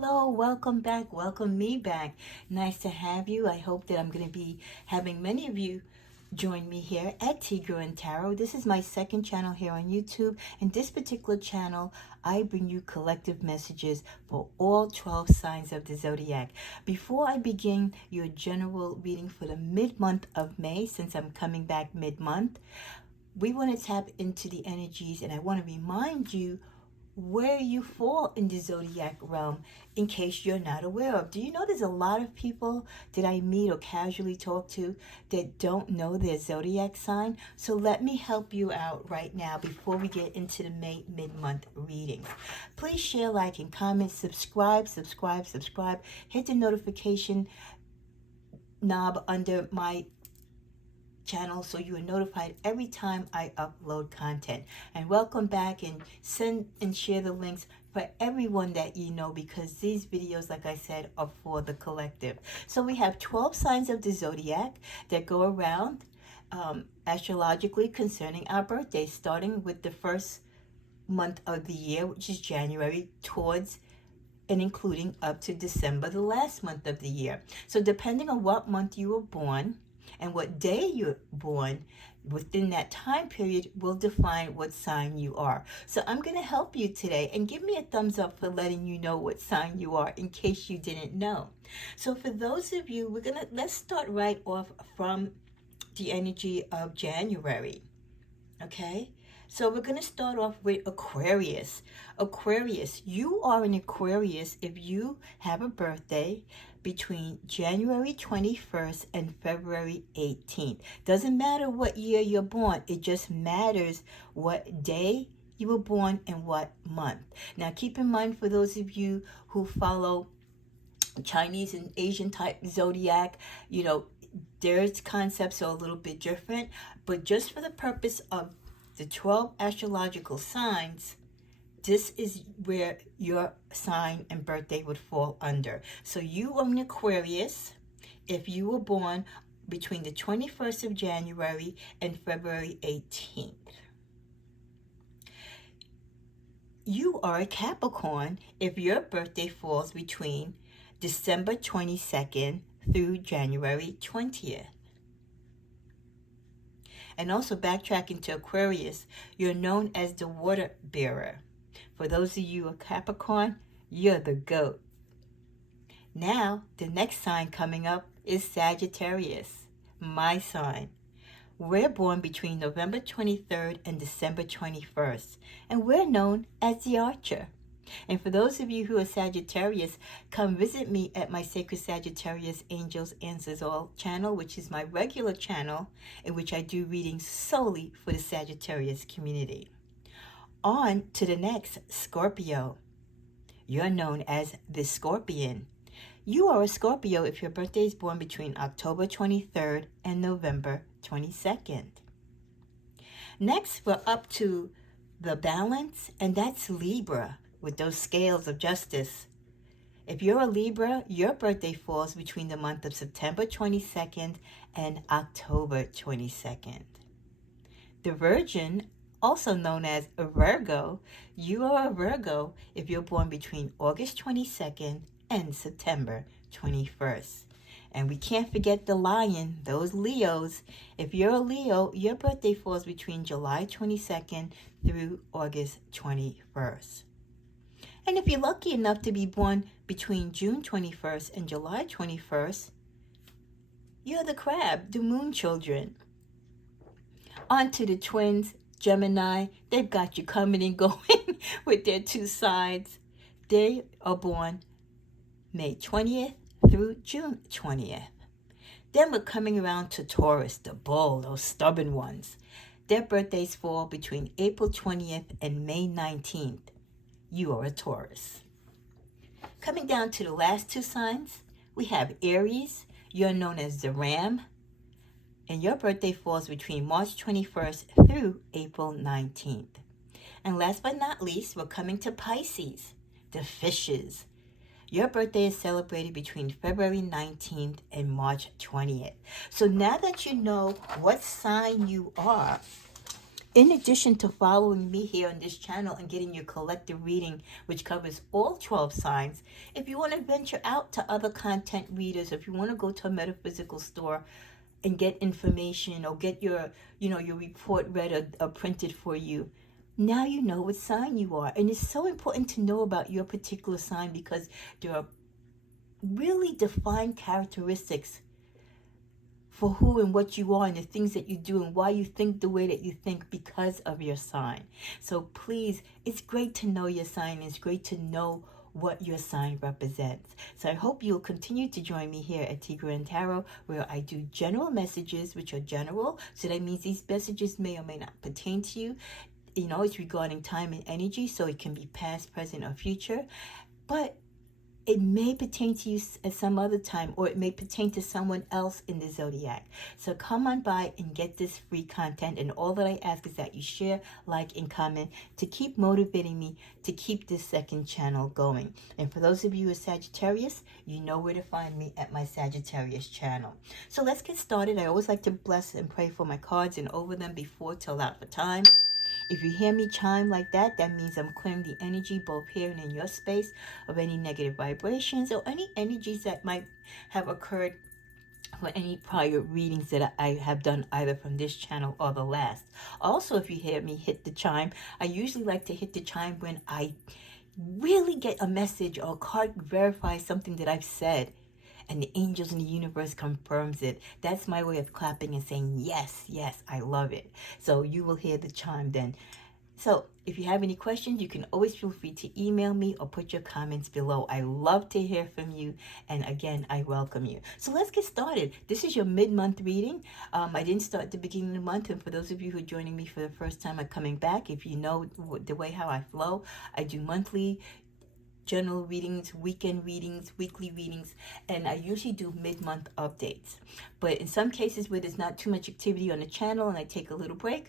Hello, welcome back, welcome me back. Nice to have you. I hope that I'm going to be having many of you join me here at Tigro and Tarot. This is my second channel here on YouTube, and this particular channel I bring you collective messages for all 12 signs of the zodiac. Before I begin your general reading for the mid-month of May, since I'm coming back mid-month, we want to tap into the energies, and I want to remind you where you fall in the zodiac realm in case you're not aware of. Do you know there's a lot of people that I meet or casually talk to that don't know their zodiac sign? So let me help you out right now before we get into the May mid-month readings. Please share, like, and comment, subscribe. Hit the notification knob under my channel so you are notified every time I upload content. And welcome back, and send and share the links for everyone that you know, because these videos, like I said, are for the collective. So we have 12 signs of the zodiac that go around astrologically concerning our birthdays, starting with the first month of the year, which is January, towards and including up to December, the last month of the year. So depending on what month you were born and what day you're born, within that time period will define what sign you are. So I'm going to help you today, and give me a thumbs up for letting you know what sign you are in case you didn't know. So for those of you, let's start right off from the energy of January. Okay? So we're going to start off with Aquarius. Aquarius, you are an Aquarius if you have a birthday between January 21st and February 18th. Doesn't matter what year you're born. It just matters what day you were born and what month. Now keep in mind, for those of you who follow Chinese and Asian type zodiac, you know, their concepts are a little bit different. But just for the purpose of the 12 astrological signs, this is where your sign and birthday would fall under. So you are an Aquarius if you were born between the 21st of January and February 18th. You are a Capricorn if your birthday falls between December 22nd through January 20th. And also backtracking to Aquarius, you're known as the water bearer. For those of you a Capricorn, you're the goat. Now, the next sign coming up is Sagittarius, my sign. We're born between November 23rd and December 21st, and we're known as the Archer. And for those of you who are Sagittarius, come visit me at my Sacred Sagittarius Angels Answers All channel, which is my regular channel in which I do readings solely for the Sagittarius community. On to the next, Scorpio. You're known as the Scorpion. You are a Scorpio if your birthday is born between October 23rd and November 22nd. Next, we're up to the balance, and that's Libra, with those scales of justice. If you're a Libra, your birthday falls between the month of September 22nd and October 22nd. The Virgin, also known as a Virgo, you are a Virgo if you're born between August 22nd and September 21st. And we can't forget the Lion, those Leos. If you're a Leo, your birthday falls between July 22nd through August 21st. And if you're lucky enough to be born between June 21st and July 21st, you're the Crab, the Moon children. On to the twins, Gemini. They've got you coming and going with their two sides. They are born May 20th through June 20th. Then we're coming around to Taurus, the bull, those stubborn ones. Their birthdays fall between April 20th and May 19th. You are a Taurus. Coming down to the last two signs, we have Aries. You're known as the Ram, and your birthday falls between March 21st through April 19th. And last but not least, we're coming to Pisces, the Fishes. Your birthday is celebrated between February 19th and March 20th. So now that you know what sign you are, in addition to following me here on this channel and getting your collective reading, which covers all 12 signs, if you want to venture out to other content readers, if you want to go to a metaphysical store and get information or get your, your report read or printed for you, now you know what sign you are. And it's so important to know about your particular sign because there are really defined characteristics for who and what you are and the things that you do and why you think the way that you think because of your sign. So please, it's great to know your sign. It's great to know what your sign represents. So I hope you'll continue to join me here at Tigran Tarot, where I do general messages, which are general. So that means these messages may or may not pertain to you. It's regarding time and energy, so it can be past, present, or future. But it may pertain to you at some other time, or it may pertain to someone else in the zodiac. So come on by and get this free content. And all that I ask is that you share, like, and comment to keep motivating me to keep this second channel going. And for those of you who are Sagittarius, you know where to find me at my Sagittarius channel. So let's get started. I always like to bless and pray for my cards and over them before to allow for time. If you hear me chime like that, that means I'm clearing the energy both here and in your space of any negative vibrations or any energies that might have occurred for any prior readings that I have done either from this channel or the last. Also, if you hear me hit the chime, I usually like to hit the chime when I really get a message or a card verifies something that I've said, and the angels in the universe confirms it. That's my way of clapping and saying, yes, yes, I love it. So you will hear the chime then. So if you have any questions, you can always feel free to email me or put your comments below. I love to hear from you. And again, I welcome you. So let's get started. This is your mid-month reading. I didn't start at the beginning of the month. And for those of you who are joining me for the first time or coming back, if you know the way how I flow, I do monthly general readings, weekend readings, weekly readings, and I usually do mid-month updates. But in some cases where there's not too much activity on the channel and I take a little break,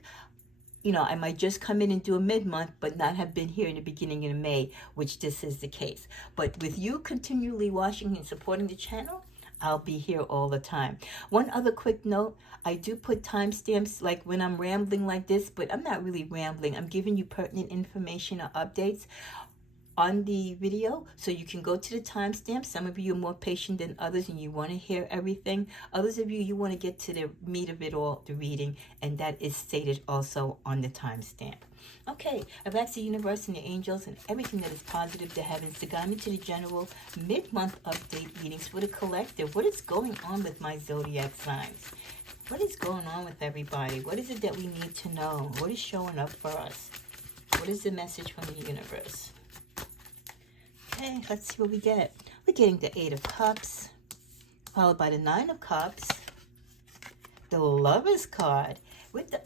I might just come in and do a mid-month but not have been here in the beginning of May, which this is the case. But with you continually watching and supporting the channel, I'll be here all the time. One other quick note, I do put timestamps like when I'm rambling like this, but I'm not really rambling. I'm giving you pertinent information or updates on the video, so you can go to the timestamp. Some of you are more patient than others and you want to hear everything. Others of you want to get to the meat of it all, the reading, and that is stated also on the timestamp. Okay, I've asked the universe and the angels and everything that is positive, the heavens, to guide me to the general mid-month update readings for the collective. What is going on with my zodiac signs? What is going on with everybody? What is it that we need to know? What is showing up for us? What is the message from the universe? Okay, let's see what we get. We're getting the 8 of Cups, followed by the 9 of Cups, the Lover's card, with the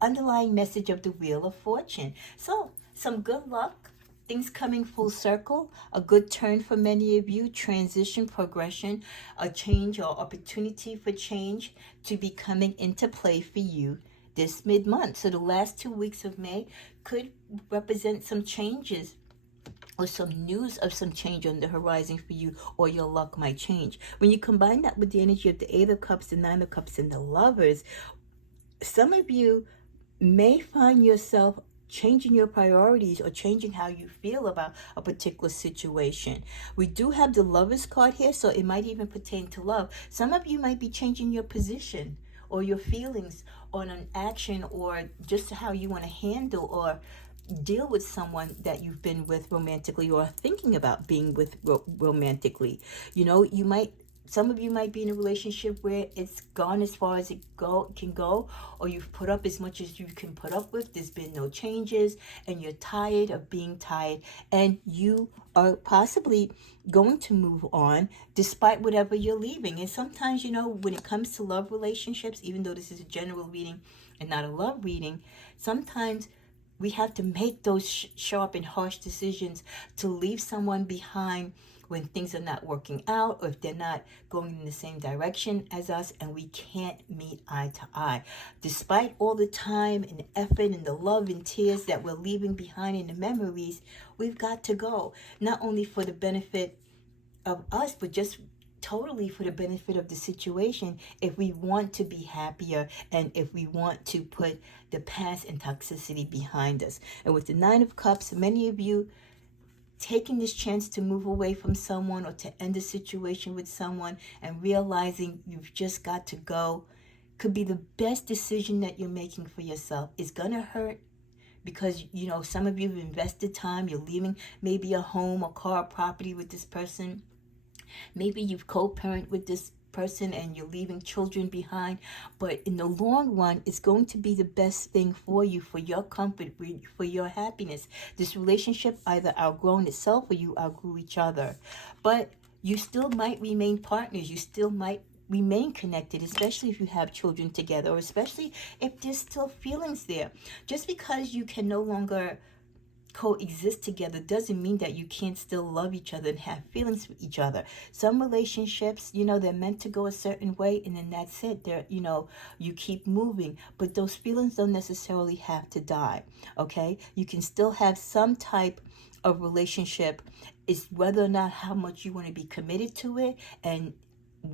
underlying message of the Wheel of Fortune. So, some good luck, things coming full circle, a good turn for many of you, transition, progression, a change or opportunity for change to be coming into play for you this mid-month. So the last 2 weeks of May could represent some changes or some news of some change on the horizon for you, or your luck might change. When you combine that with the energy of the 8 of Cups, the 9 of Cups, and the Lovers, some of you may find yourself changing your priorities or changing how you feel about a particular situation. We do have the Lovers card here, so it might even pertain to love. Some of you might be changing your position or your feelings on an action, or just how you want to handle or deal with someone that you've been with romantically or thinking about being with romantically. Some of you might be in a relationship where it's gone as far as it can go, or you've put up as much as you can put up with. There's been no changes, and you're tired of being tired, and you are possibly going to move on despite whatever you're leaving. And sometimes, when it comes to love relationships, even though this is a general reading and not a love reading, sometimes we have to make those sharp and harsh decisions to leave someone behind when things are not working out, or if they're not going in the same direction as us and we can't meet eye to eye. Despite all the time and effort and the love and tears that we're leaving behind in the memories, we've got to go. Not only for the benefit of us, but just totally for the benefit of the situation if we want to be happier and if we want to put the past and toxicity behind us. And with the Nine of Cups, many of you taking this chance to move away from someone or to end a situation with someone and realizing you've just got to go could be the best decision that you're making for yourself. It's gonna hurt because, you know, some of you have invested time. You're leaving maybe a home, a car, property with this person. Maybe you've co-parented with this person and you're leaving children behind, but in the long run it's going to be the best thing for you, for your comfort, for your happiness. This relationship either outgrown itself or you outgrew each other, but you still might remain partners. You still might remain connected, especially if you have children together, or especially if there's still feelings there. Just because you can no longer coexist together doesn't mean that you can't still love each other and have feelings for each other. Some relationships, you know, they're meant to go a certain way and then that's it. They're, you know, you keep moving, but those feelings don't necessarily have to die. Okay, you can still have some type of relationship. It's whether or not how much you want to be committed to it and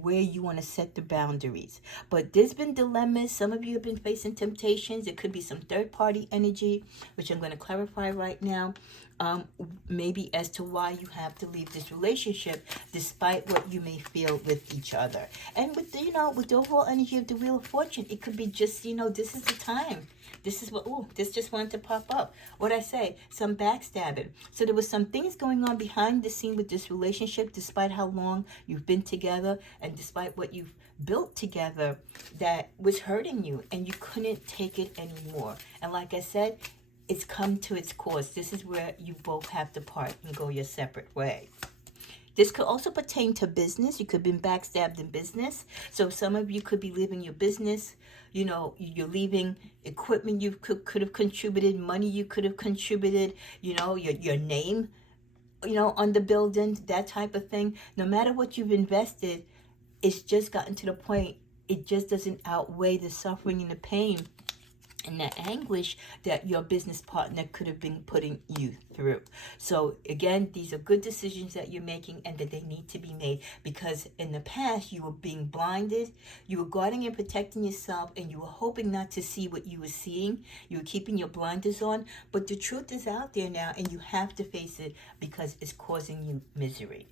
where you want to set the boundaries. But there's been dilemmas. Some of you have been facing temptations. It could be some third-party energy, which I'm going to clarify right now. Maybe as to why you have to leave this relationship despite what you may feel with each other. And with the, you know, with the overall energy of the Wheel of Fortune, it could be just, you know, this is the time. This is what, this just wanted to pop up. What I say, some backstabbing. So there was some things going on behind the scene with this relationship, despite how long you've been together and despite what you've built together, that was hurting you and you couldn't take it anymore. And like I said, it's come to its course. This is where you both have to part and go your separate way. This could also pertain to business. You could have been backstabbed in business. So some of you could be leaving your business. You know, you're leaving equipment you could have contributed, money you could have contributed, you know, your name, you know, on the building, that type of thing. No matter what you've invested, it's just gotten to the point, it just doesn't outweigh the suffering and the pain and the anguish that your business partner could have been putting you through. So again, these are good decisions that you're making and that they need to be made, because in the past you were being blinded, you were guarding and protecting yourself, and you were hoping not to see what you were seeing. You were keeping your blinders on, but the truth is out there now and you have to face it because it's causing you misery.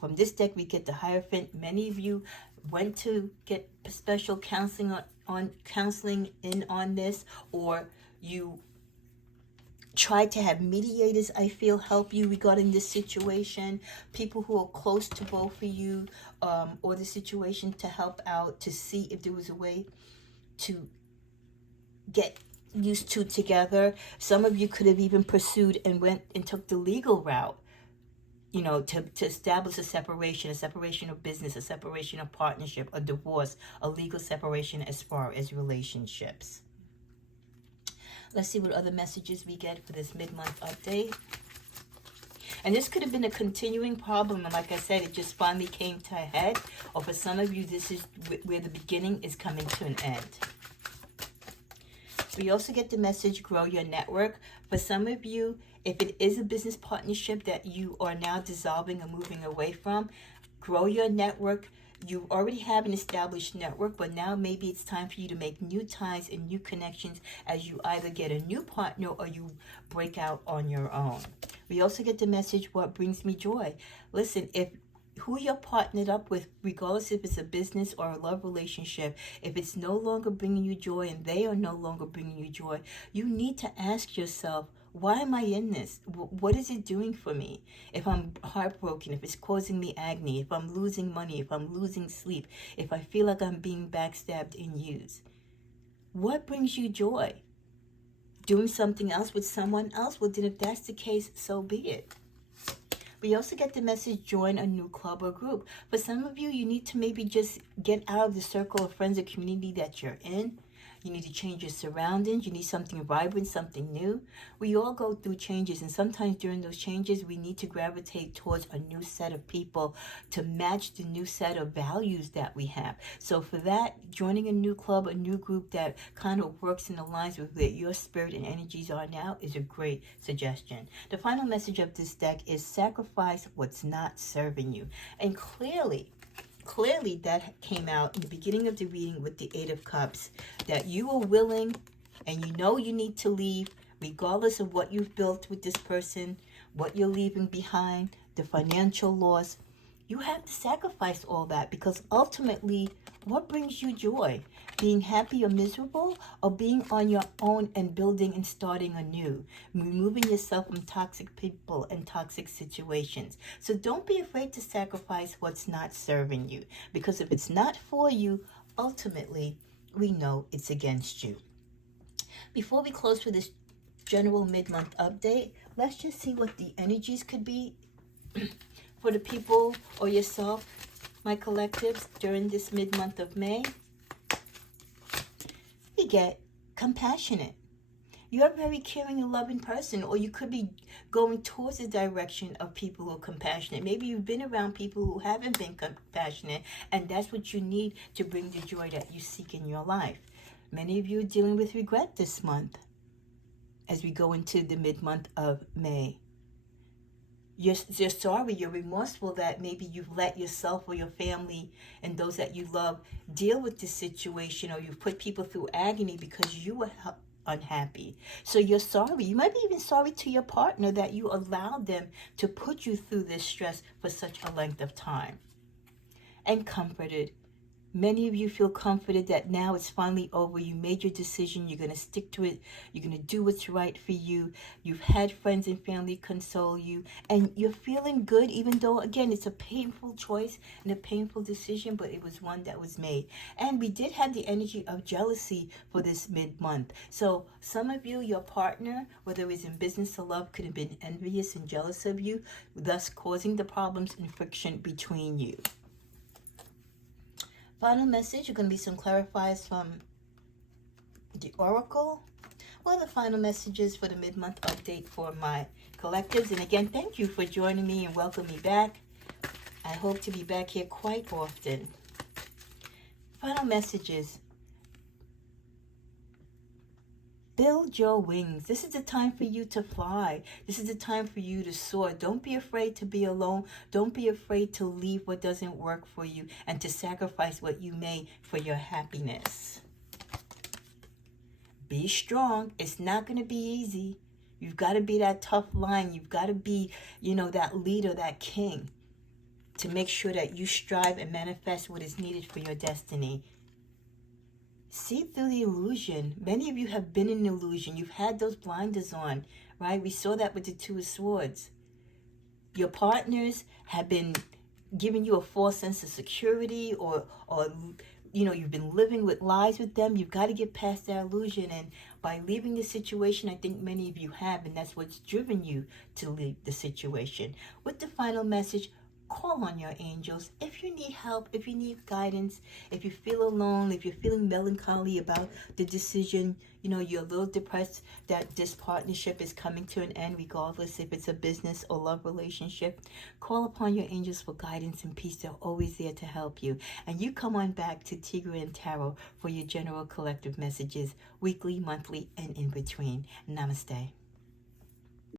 From this deck we get the Hierophant. Many of you went to get special counseling on this, or you tried to have mediators, I feel, help you regarding this situation. People who are close to both of you, or the situation, to help out, to see if there was a way to get used to together. Some of you could have even pursued and went and took the legal route, you know, to establish a separation of business, a separation of partnership, a divorce, a legal separation as far as relationships. Let's see what other messages we get for this mid-month update. And this could have been a continuing problem, and like I said, it just finally came to a head. Or for some of you, this is where the beginning is coming to an end. We also get the message, grow your network. For some of you, if it is a business partnership that you are now dissolving or moving away from, grow your network. You already have an established network, but now maybe it's time for you to make new ties and new connections as you either get a new partner or you break out on your own. We also get the message, what brings me joy? Listen, if who you're partnered up with, regardless if it's a business or a love relationship, if it's no longer bringing you joy and they are no longer bringing you joy, you need to ask yourself, why am I in this? What is it doing for me? If I'm heartbroken, if it's causing me agony, if I'm losing money, if I'm losing sleep, if I feel like I'm being backstabbed and used, what brings you joy? Doing something else with someone else? Well, then if that's the case, so be it. We also get the message, join a new club or group. For some of you, you need to maybe just get out of the circle of friends or community that you're in. You need to change your surroundings. You need something vibrant, something new. We all go through changes, and sometimes during those changes, we need to gravitate towards a new set of people to match the new set of values that we have. So for that, joining a new club, a new group that kind of works and aligns with where your spirit and energies are now is a great suggestion. The final message of this deck is sacrifice what's not serving you. And clearly that came out in the beginning of the reading with the Eight of Cups, that you are willing and you know you need to leave regardless of what you've built with this person, what you're leaving behind, the financial loss. You have to sacrifice all that, because ultimately, what brings you joy? Being happy or miserable, or being on your own and building and starting anew, removing yourself from toxic people and toxic situations. So don't be afraid to sacrifice what's not serving you, because if it's not for you, ultimately, we know it's against you. Before we close for this general mid-month update, let's just see what the energies could be for the people or yourself, my collectives, during this mid-month of May. We get compassionate. You're a very caring and loving person, or you could be going towards the direction of people who are compassionate. Maybe you've been around people who haven't been compassionate, and that's what you need to bring the joy that you seek in your life. Many of you are dealing with regret this month as we go into the mid-month of May. You're sorry, you're remorseful that maybe you've let yourself or your family and those that you love deal with this situation, or you've put people through agony because you were unhappy. So you're sorry. You might be even sorry to your partner that you allowed them to put you through this stress for such a length of time. And comforted. Many of you feel comforted that now it's finally over. You made your decision. You're going to stick to it. You're going to do what's right for you. You've had friends and family console you. And you're feeling good, even though, again, it's a painful choice and a painful decision, but it was one that was made. And we did have the energy of jealousy for this mid-month. So some of you, your partner, whether it's in business or love, could have been envious and jealous of you, thus causing the problems and friction between you. Final message, are going to be some clarifiers from the Oracle. What are the final messages for the mid-month update for my collectives? And again, thank you for joining me and welcome me back. I hope to be back here quite often. Final messages. Build your wings. This is the time for you to fly. This is the time for you to soar. Don't be afraid to be alone. Don't be afraid to leave what doesn't work for you and to sacrifice what you may for your happiness. Be strong. It's not going to be easy. You've got to be that tough lion. You've got to be, that leader, that king, to make sure that you strive and manifest what is needed for your destiny. See through the illusion. Many of you have been in illusion. You've had those blinders on, right? We saw that with the Two of Swords. Your partners have been giving you a false sense of security, or you've been living with lies with them. You've got to get past that illusion. And by leaving the situation, I think many of you have, and that's what's driven you to leave the situation. With the final message, call on your angels. If you need help, if you need guidance, if you feel alone, if you're feeling melancholy about the decision, you're a little depressed that this partnership is coming to an end, regardless if it's a business or love relationship, call upon your angels for guidance and peace. They're always there to help you. And you come on back to Tigre and Tarot for your general collective messages, weekly, monthly, and in between. Namaste.